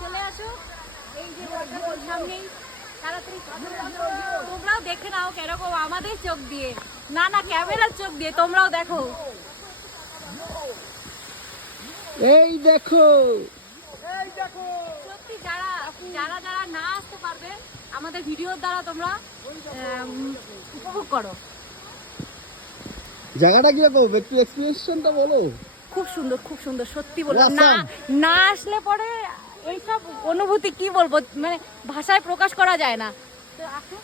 চলে আসো, এই যে ওয়াটারফল সামনেই, তাড়াতাড়ি তোমরাও দেখে নাও কেরকম আমাদের চোখ দিয়ে, না না ক্যামেরার চোখ দিয়ে তোমরাও দেখো। এই দেখো, সত্যি যারা যারা যারা না আসতে পারবে আমাদের ভিডিওর দ্বারা তোমরা উপভোগ করো। জায়গাটা কিরকম একটু এক্সপ্লেনেশনটা বলো। খুব সুন্দর, খুব সুন্দর, সত্যি বললাম না, না আসলে পরে এইসব অনুভূতি কি বলবো, মানে ভাষায় প্রকাশ করা যায় না। তো আসো।